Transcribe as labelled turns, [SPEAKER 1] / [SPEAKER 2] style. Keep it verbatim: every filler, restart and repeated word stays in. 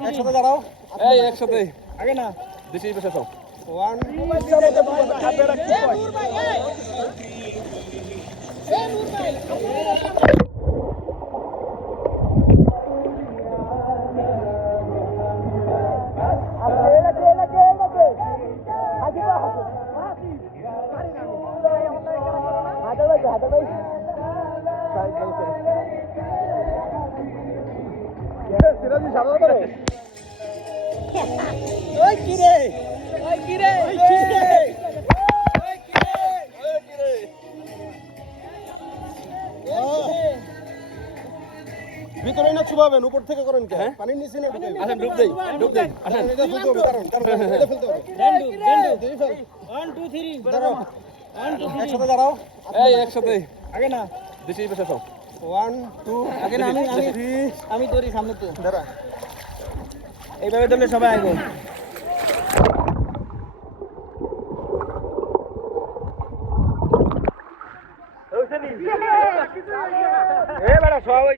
[SPEAKER 1] একসাথে দাঁড়াও।
[SPEAKER 2] এই একসাথে
[SPEAKER 1] আগে না
[SPEAKER 2] দেশি পেশা সব
[SPEAKER 1] ওয়ান সিরাজি সাদা করে ওই কি রে ওই কি রে ওই কি রে ওই কি রে ওই কি রে ভিতরে না চুবাবেন উপর থেকে করেন কে পানির নিচে না ঢুকে
[SPEAKER 2] আসেন ডুব দেই ডুব দেই আসেন
[SPEAKER 1] এটা ফেলতে হবে কারণ কারণ এটা ফেলতে হবে
[SPEAKER 3] ডেন্ডু ডেন্ডু
[SPEAKER 1] দুই ফেল
[SPEAKER 3] one two three
[SPEAKER 1] দাঁড়াও
[SPEAKER 3] one two three
[SPEAKER 1] একসাথে দাঁড়াও
[SPEAKER 2] এই একসাথে
[SPEAKER 1] আগে না
[SPEAKER 2] দেশি পেশা সব
[SPEAKER 1] ওয়ান টু
[SPEAKER 3] আগে না আমি আমি
[SPEAKER 1] থ্রি
[SPEAKER 3] আমি তোরই সামনে তো
[SPEAKER 1] দাঁড়া
[SPEAKER 3] এইভাবে ধরলে সবাই আগে
[SPEAKER 1] এ বেটা সবাই